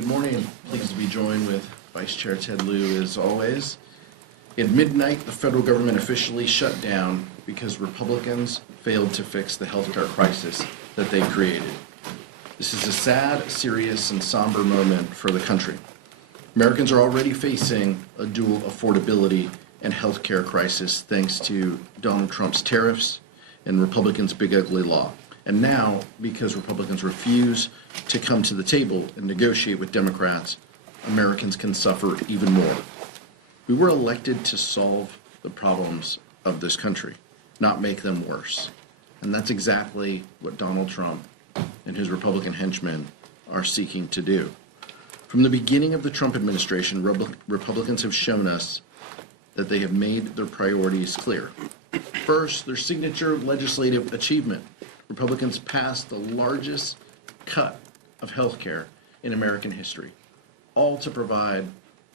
Good morning. Pleased to be joined with Vice Chair Ted Lieu as always. At midnight, the federal government officially shut down because Republicans failed to fix the healthcare crisis that they created. This is a sad, serious, and somber moment for the country. Americans are already facing a dual affordability and healthcare crisis thanks to Donald Trump's tariffs and Republicans' big ugly law. And now, because Republicans refuse to come to the table and negotiate with Democrats, Americans can suffer even more. We were elected to solve the problems of this country, not make them worse. And that's exactly what Donald Trump and his Republican henchmen are seeking to do. From the beginning of the Trump administration, Republicans have shown us that they have made their priorities clear. First, their signature legislative achievement. Republicans passed the largest cut of health care in American history, all to provide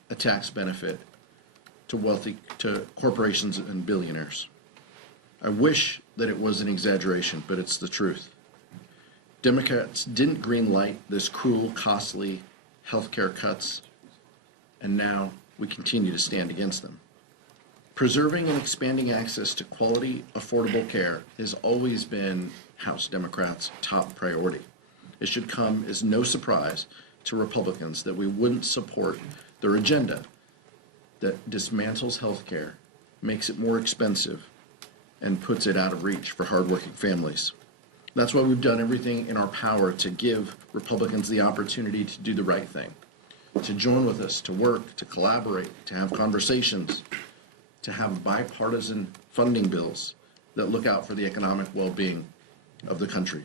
a tax benefit to corporations and billionaires. I wish that it was an exaggeration, but it's the truth. Democrats didn't greenlight this cruel, costly health care cuts, and now we continue to stand against them. Preserving and expanding access to quality, affordable care has always been House Democrats' top priority. It should come as no surprise to Republicans that we wouldn't support their agenda that dismantles health care, makes it more expensive, and puts it out of reach for hardworking families. That's why we've done everything in our power to give Republicans the opportunity to do the right thing, to join with us, to work, to collaborate, to have conversations, to have bipartisan funding bills that look out for the economic well-being of the country.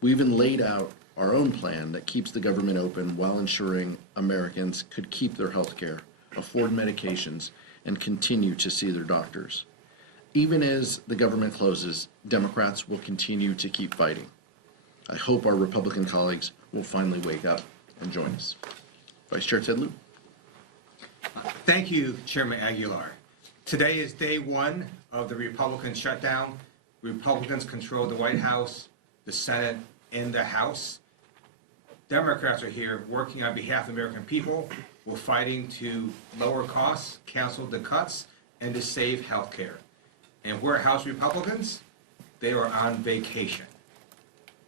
We even laid out our own plan that keeps the government open while ensuring Americans could keep their health care, afford medications, and continue to see their doctors. Even as the government closes, Democrats will continue to keep fighting. I hope our Republican colleagues will finally wake up and join us. Vice Chair Ted Lieu. Thank you, Chairman Aguilar. Today is day one of the Republican shutdown. Republicans control the White House, the Senate, and the House. Democrats are here working on behalf of the American people. We're fighting to lower costs, cancel the cuts, and to save health care. And we're House Republicans. They are on vacation.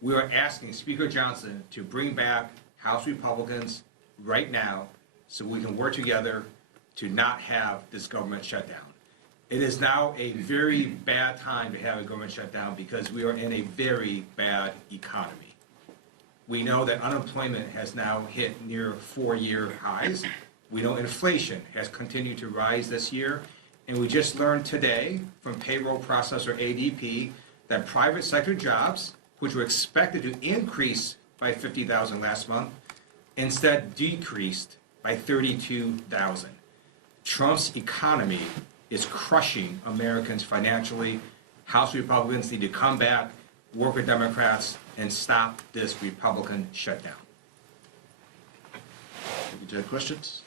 We are asking Speaker Johnson to bring back House Republicans right now so we can work together to not have this government shutdown. It is now a very bad time to have a government shutdown because we are in a very bad economy. We know that unemployment has now hit near 4-year highs. We know inflation has continued to rise this year. And we just learned today from payroll processor ADP that private sector jobs, which were expected to increase by 50,000 last month, instead decreased by 32,000. Trump's economy is crushing Americans financially. House Republicans need to come back, work with Democrats, and stop this Republican shutdown. Thank you, Ted. Questions?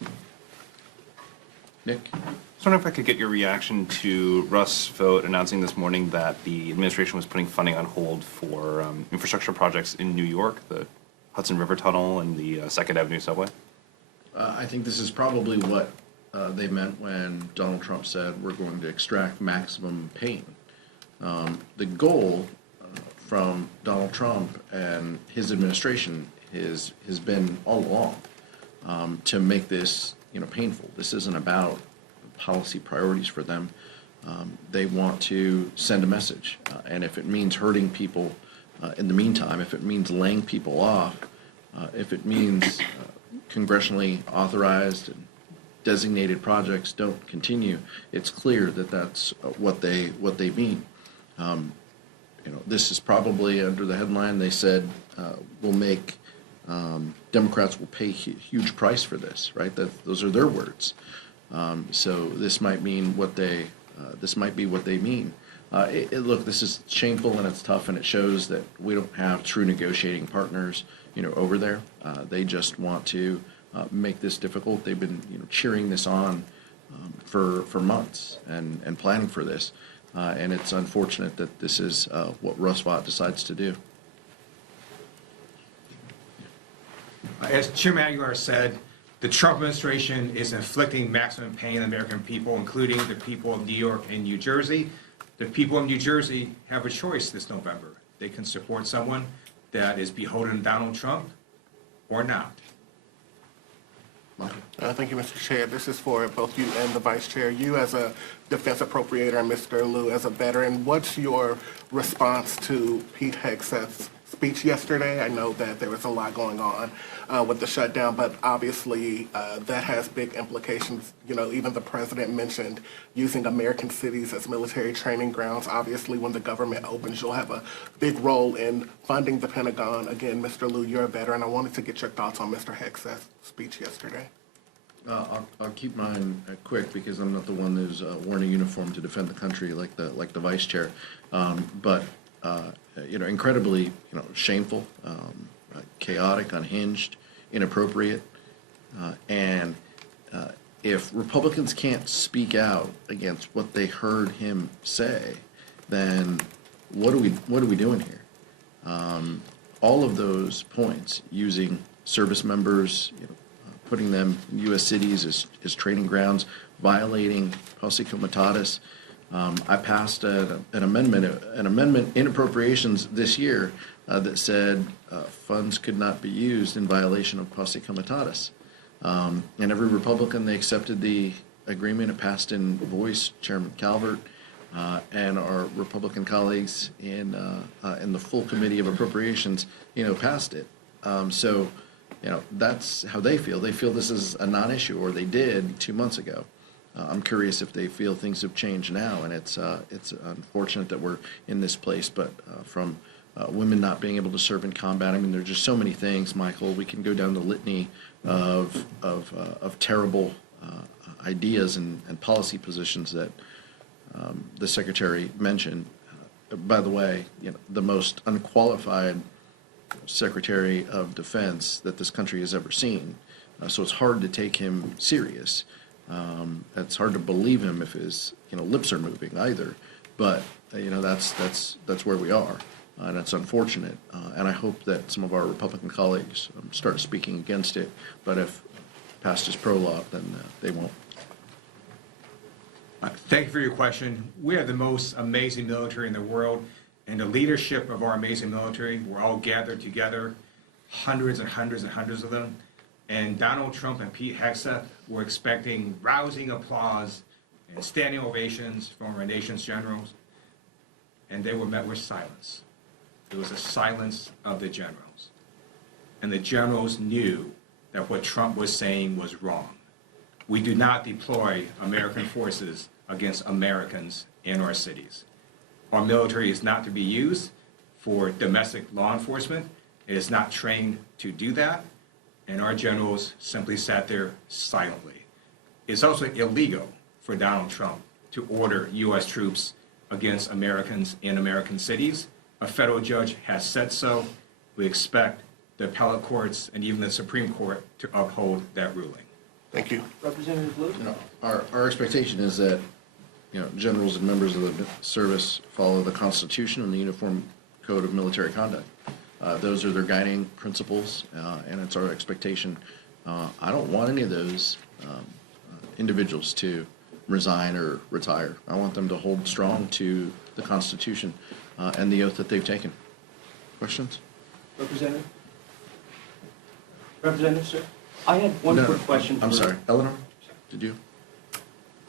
Nick? I was wondering if I could get your reaction to Russ Vought announcing this morning that the administration was putting funding on hold for infrastructure projects in New York, the Hudson River Tunnel and the 2nd Avenue subway. I think this is probably what they meant when Donald Trump said we're going to extract maximum pain. The goal from Donald Trump and his administration has been all along to make this painful. This isn't about policy priorities for them. They want to send a message, and if it means hurting people in the meantime, if it means laying people off, if it means congressionally authorized and designated projects don't continue, it's clear that that's what they mean. This is probably under the headline they said will make Democrats will pay a huge price for this, right? Those are their words. So this might mean what they might be what they mean. Look, this is shameful and it's tough, and it shows that we don't have true negotiating partners, over there. They just want to make this difficult. They've been, cheering this on for months and planning for this, and it's unfortunate that this is what Russ Vought decides to do. As Chairman Aguilar said, the Trump administration is inflicting maximum pain on American people, including the people of New York and New Jersey. The people of New Jersey have a choice this November. They can support someone that is beholden to Donald Trump or not. Thank you, Mr. Chair. This is for both you and the Vice Chair. You as a defense appropriator and Mr. Liu as a veteran, what's your response to Pete Hegseth's speech yesterday? I know that there was a lot going on with the shutdown, but obviously that has big implications. You know, even the president mentioned using American cities as military training grounds. Obviously, when the government opens, you'll have a big role in funding the Pentagon. Again, Mr. Liu, you're a veteran. I wanted to get your thoughts on Mr. Hegseth's speech yesterday. I'll keep mine quick because I'm not the one who's worn a uniform to defend the country like the vice chair. But incredibly, shameful, chaotic, unhinged, inappropriate, and if Republicans can't speak out against what they heard him say, then what are we doing here? All of those points, using service members, putting them in U.S. cities as training grounds, violating posse comitatus. I passed an amendment in appropriations this year that said funds could not be used in violation of posse comitatus. And every Republican, they accepted the agreement. It passed in voice. Chairman Calvert and our Republican colleagues in the full committee of appropriations, passed it. So that's how they feel. They feel this is a non-issue, or they did 2 months ago. I'm curious if they feel things have changed now, and it's unfortunate that we're in this place. But from women not being able to serve in combat, I mean, there's just so many things, Michael. We can go down the litany of terrible ideas and policy positions that the Secretary mentioned. By the way, the most unqualified Secretary of Defense that this country has ever seen. So it's hard to take him serious. It's hard to believe him if his lips are moving either. But that's where we are, and it's unfortunate. And I hope that some of our Republican colleagues start speaking against it. But if past is prologue, then they won't. Thank you for your question. We have the most amazing military in the world. And the leadership of our amazing military, we're all gathered together, hundreds and hundreds and hundreds of them. And Donald Trump and Pete Hegseth were expecting rousing applause and standing ovations from our nation's generals. And they were met with silence. It was a silence of the generals. And the generals knew that what Trump was saying was wrong. We do not deploy American forces against Americans in our cities. Our military is not to be used for domestic law enforcement. It is not trained to do that, and our generals simply sat there silently. It's also illegal for Donald Trump to order U.S. troops against Americans in American cities. A federal judge has said so. We expect the appellate courts and even the Supreme Court to uphold that ruling. Thank you. Representative Liu? Our expectation is that generals and members of the service follow the Constitution and the Uniform Code of Military Conduct. Those are their guiding principles, and it's our expectation. I don't want any of those individuals to resign or retire. I want them to hold strong to the Constitution and the oath that they've taken. Questions? Representative? Representative, sir? I had one No, quick question. I'm sorry. Eleanor, did you?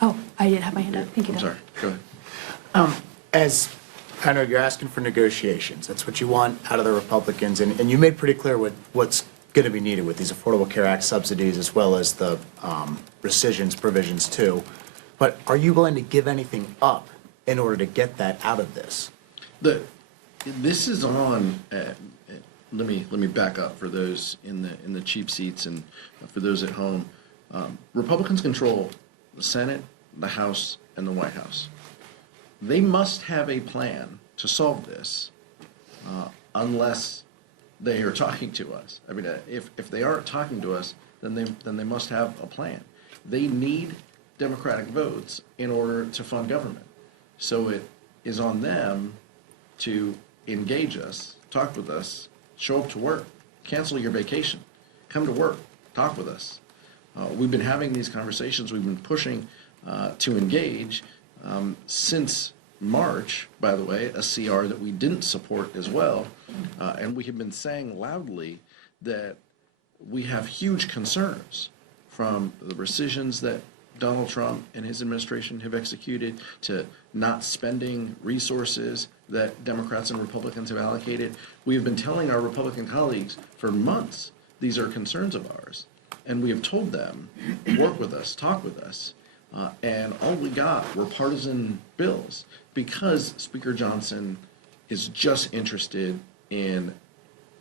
Oh, I didn't have my hand up. Thank you. I'm Doug. sorry. Go ahead. As I know, you're asking for negotiations. That's what you want out of the Republicans, and you made pretty clear what's going to be needed with these Affordable Care Act subsidies as well as the rescissions provisions too. But are you willing to give anything up in order to get that out of this? This is on. Let me back up for those in the cheap seats and for those at home. Republicans control the Senate, the House, and the White House. They must have a plan to solve this, unless they are talking to us. I mean, if they aren't talking to us, then they must have a plan. They need Democratic votes in order to fund government. So it is on them to engage us, talk with us, show up to work, cancel your vacation. come to work, talk with us. We've been having these conversations, we've been pushing to engage since March, by the way, a CR that we didn't support as well. And we have been saying loudly that we have huge concerns from the rescissions that Donald Trump and his administration have executed to not spending resources that Democrats and Republicans have allocated. We have been telling our Republican colleagues for months, these are concerns of ours. And we have told them, work with us, talk with us. And all we got were partisan bills because Speaker Johnson is just interested in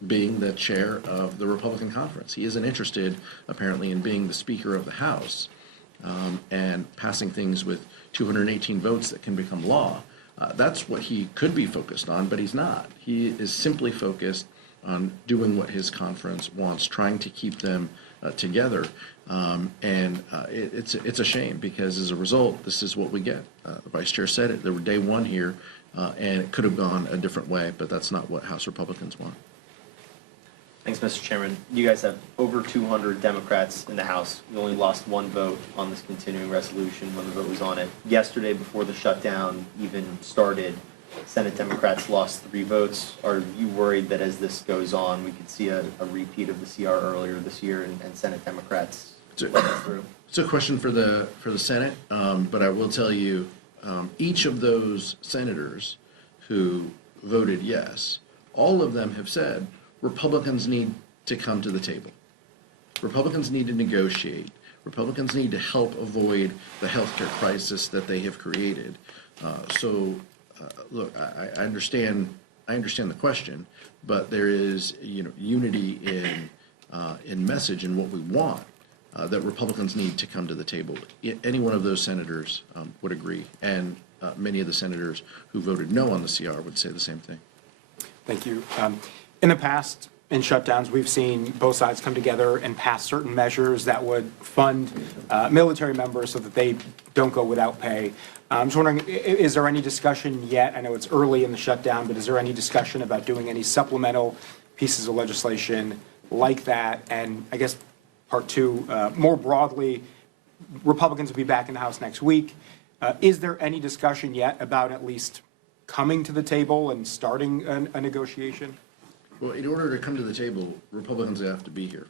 being the chair of the Republican conference. He isn't interested, apparently, in being the Speaker of the House and passing things with 218 votes that can become law. That's what he could be focused on, but he's not. He is simply focused on doing what his conference wants, trying to keep them together. It's a shame because as a result, this is what we get. The Vice Chair said it. There were day one here, and it could have gone a different way, but that's not what House Republicans want. Thanks, Mr. Chairman. You guys have over 200 Democrats in the House. You only lost one vote on this continuing resolution when the vote was on it. Yesterday, before the shutdown even started, Senate Democrats lost 3 votes. Are you worried that as this goes on, we could see a repeat of the CR earlier this year and Senate Democrats let us through? It's a question for the Senate, but I will tell you, each of those senators who voted yes, all of them have said Republicans need to come to the table. Republicans need to negotiate. Republicans need to help avoid the healthcare crisis that they have created. Look, I understand the question, but there is unity in message and what we want. That Republicans need to come to the table. Any one of those senators would agree, and many of the senators who voted no on the CR would say the same thing. Thank you. In the past, in shutdowns, we've seen both sides come together and pass certain measures that would fund military members so that they don't go without pay. I'm just wondering, is there any discussion yet? I know it's early in the shutdown, but is there any discussion about doing any supplemental pieces of legislation like that? And I guess part two, more broadly, Republicans will be back in the House next week. Is there any discussion yet about at least coming to the table and starting a negotiation? Well, in order to come to the table, Republicans have to be here.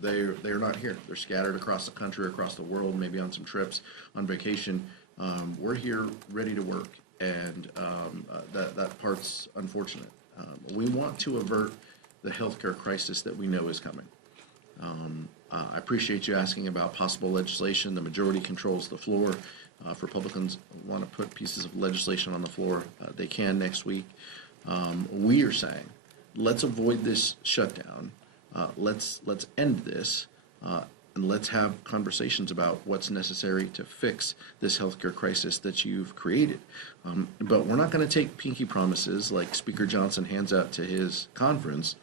They're not here. They're scattered across the country, across the world, maybe on some trips, on vacation. We're here ready to work, and that part's unfortunate. We want to avert the healthcare crisis that we know is coming. I appreciate you asking about possible legislation. The majority controls the floor. If Republicans want to put pieces of legislation on the floor, they can next week. We are saying, let's avoid this shutdown. Let's end this, and let's have conversations about what's necessary to fix this healthcare crisis that you've created. But we're not going to take pinky promises like Speaker Johnson hands out to his conference,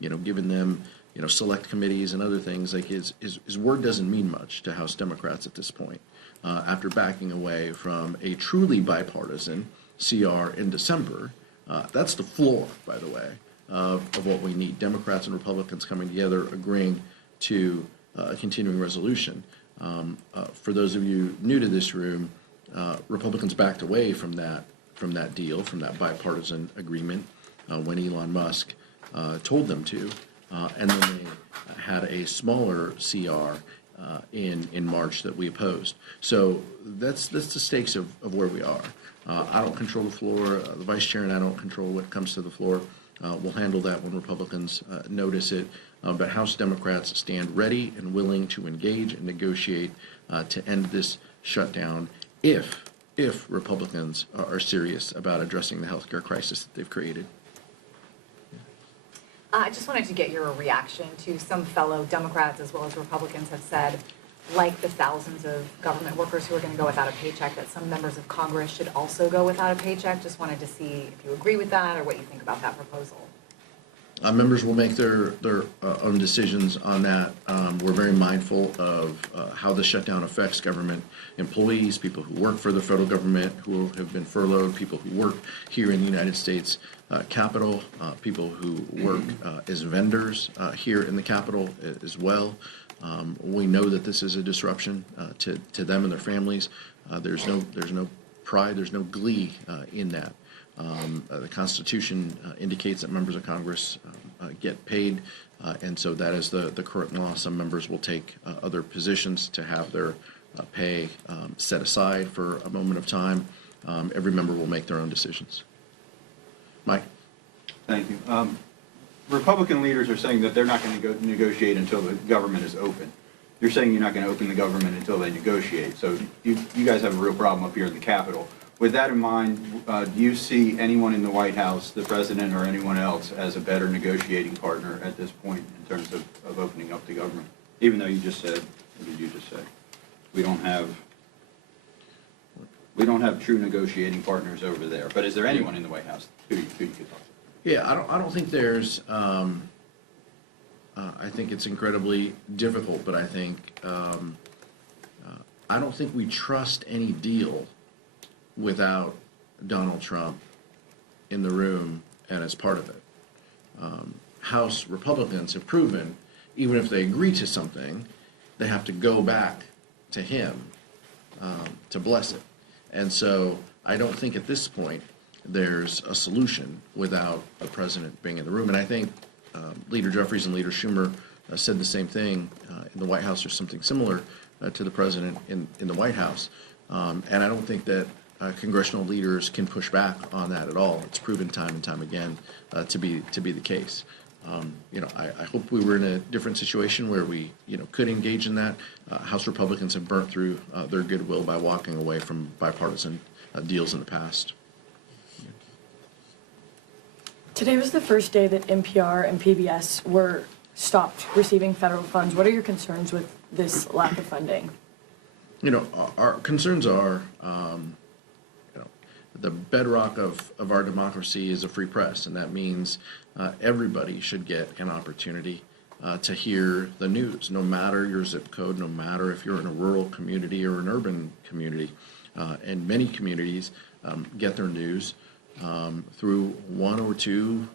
giving them select committees and other things. Like his word doesn't mean much to House Democrats at this point. After backing away from a truly bipartisan CR in December, that's the floor, by the way, of what we need. Democrats and Republicans coming together, agreeing to a continuing resolution. For those of you new to this room, Republicans backed away from that deal, from that bipartisan agreement, when Elon Musk told them to, and then they had a smaller CR in March that we opposed. So that's the stakes of where we are. I don't control the floor. The Vice Chair and I don't control what comes to the floor. We'll handle that when Republicans notice it. But House Democrats stand ready and willing to engage and negotiate to end this shutdown if Republicans are serious about addressing the healthcare crisis that they've created. I just wanted to get your reaction to some fellow Democrats as well as Republicans have said, like the thousands of government workers who are going to go without a paycheck, that some members of Congress should also go without a paycheck. Just wanted to see if you agree with that or what you think about that proposal. Members will make their own decisions on that. We're very mindful of how the shutdown affects government employees, people who work for the federal government, who have been furloughed, people who work here in the United States Capitol, people who work as vendors here in the Capitol as well. We know that this is a disruption to them and their families. There's no pride, there's no glee in that. The Constitution indicates that members of Congress get paid, and so that is the current law. Some members will take other positions to have their pay set aside for a moment of time. Every member will make their own decisions. Mike? Thank you. Republican leaders are saying that they're not going to negotiate until the government is open. You're saying you're not going to open the government until they negotiate. So you guys have a real problem up here in the Capitol. With that in mind, do you see anyone in the White House, the president or anyone else, as a better negotiating partner at this point in terms of opening up the government? Even though you just said, what did you just say? We don't have true negotiating partners over there. But is there anyone in the White House who you could talk to? Yeah, I don't think there's. I think it's incredibly difficult, but I think I don't think we trust any deal without Donald Trump in the room and as part of it. House Republicans have proven, even if they agree to something, they have to go back to him to bless it. And so I don't think at this point there's a solution without the president being in the room. And I think Leader Jeffries and Leader Schumer said the same thing in the White House, or something similar to the president in the White House. And I don't think that congressional leaders can push back on that at all. It's proven time and time again to be the case. I hope we were in a different situation where we, could engage in that. House Republicans have burnt through their goodwill by walking away from bipartisan deals in the past. Today was the first day that NPR and PBS were stopped receiving federal funds. What are your concerns with this lack of funding? Our concerns are, the bedrock of our democracy is a free press, and that means everybody should get an opportunity to hear the news, no matter your zip code, no matter if you're in a rural community or an urban community. And many communities get their news through one or two,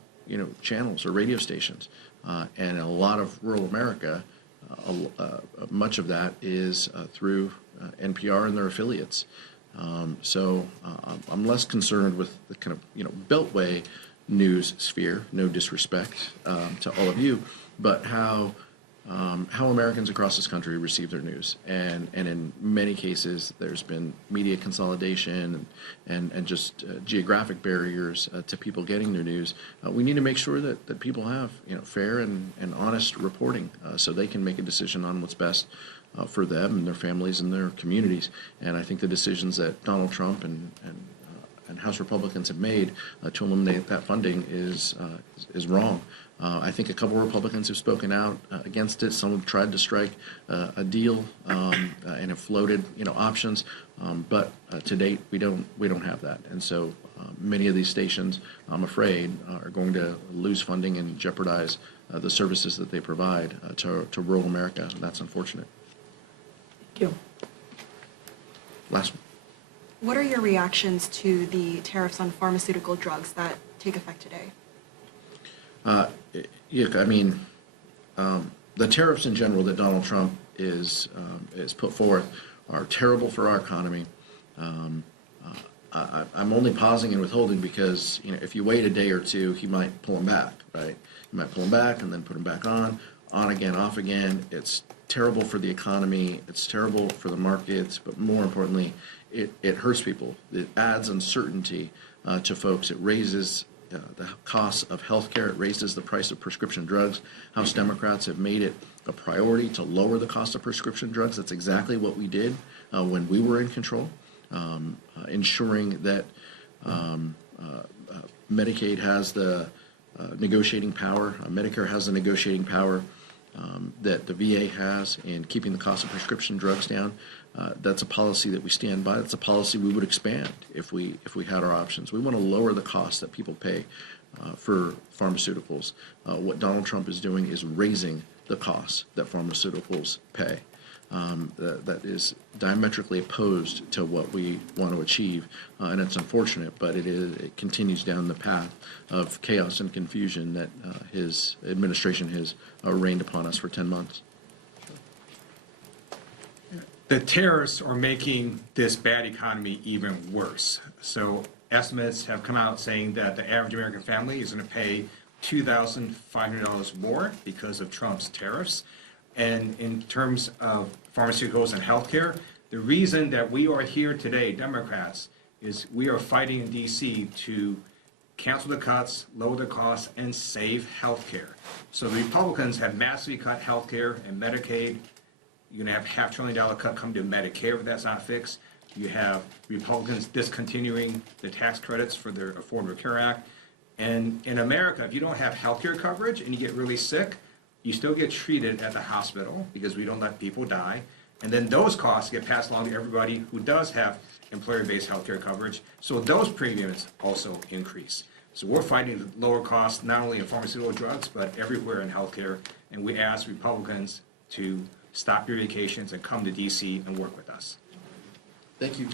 channels or radio stations. And in a lot of rural America, much of that is through NPR and their affiliates. So I'm less concerned with the kind of, Beltway news sphere, no disrespect to all of you, but how Americans across this country receive their news. And in many cases, there's been media consolidation and just geographic barriers to people getting their news. We need to make sure that people have, fair and honest reporting so they can make a decision on what's best for them and their families and their communities. And I think the decisions that Donald Trump and House Republicans have made to eliminate that funding is wrong. I think a couple of Republicans have spoken out against it. Some have tried to strike a deal and have floated, options. But to date, we don't have that. And so many of these stations, I'm afraid, are going to lose funding and jeopardize the services that they provide to rural America. And that's unfortunate. Thank you. Last one. What are your reactions to the tariffs on pharmaceutical drugs that take effect today? The tariffs in general that Donald Trump is put forth are terrible for our economy. I'm only pausing and withholding because if you wait a day or two, he might pull them back, right? He might pull them back and then put them back on again, off again. It's terrible for the economy. It's terrible for the markets, but more importantly, it hurts people. It adds uncertainty to folks. It raises the cost of health care. It raises the price of prescription drugs. House Democrats have made it a priority to lower the cost of prescription drugs. That's exactly what we did when we were in control, ensuring that Medicaid has the negotiating power, Medicare has the negotiating power that the VA has in keeping the cost of prescription drugs down. That's a policy that we stand by. That's a policy we would expand if we had our options. We want to lower the cost that people pay for pharmaceuticals. What Donald Trump is doing is raising the costs that pharmaceuticals pay. That is diametrically opposed to what we want to achieve, and it's unfortunate, but it continues down the path of chaos and confusion that his administration has rained upon us for 10 months. The tariffs are making this bad economy even worse. So estimates have come out saying that the average American family is going to pay $2,500 more because of Trump's tariffs. And in terms of pharmaceuticals and healthcare, the reason that we are here today, Democrats, is we are fighting in DC to cancel the cuts, lower the costs, and save healthcare. So the Republicans have massively cut healthcare and Medicaid. You're going to have $500 billion cut come to Medicare if that's not fixed. You have Republicans discontinuing the tax credits for the Affordable Care Act. And in America, if you don't have healthcare coverage and you get really sick, you still get treated at the hospital because we don't let people die. And then those costs get passed along to everybody who does have employer-based healthcare coverage. So those premiums also increase. So we're fighting the lower costs, not only in pharmaceutical drugs, but everywhere in healthcare. And we ask Republicans to stop your vacations and come to DC and work with us. Thank you.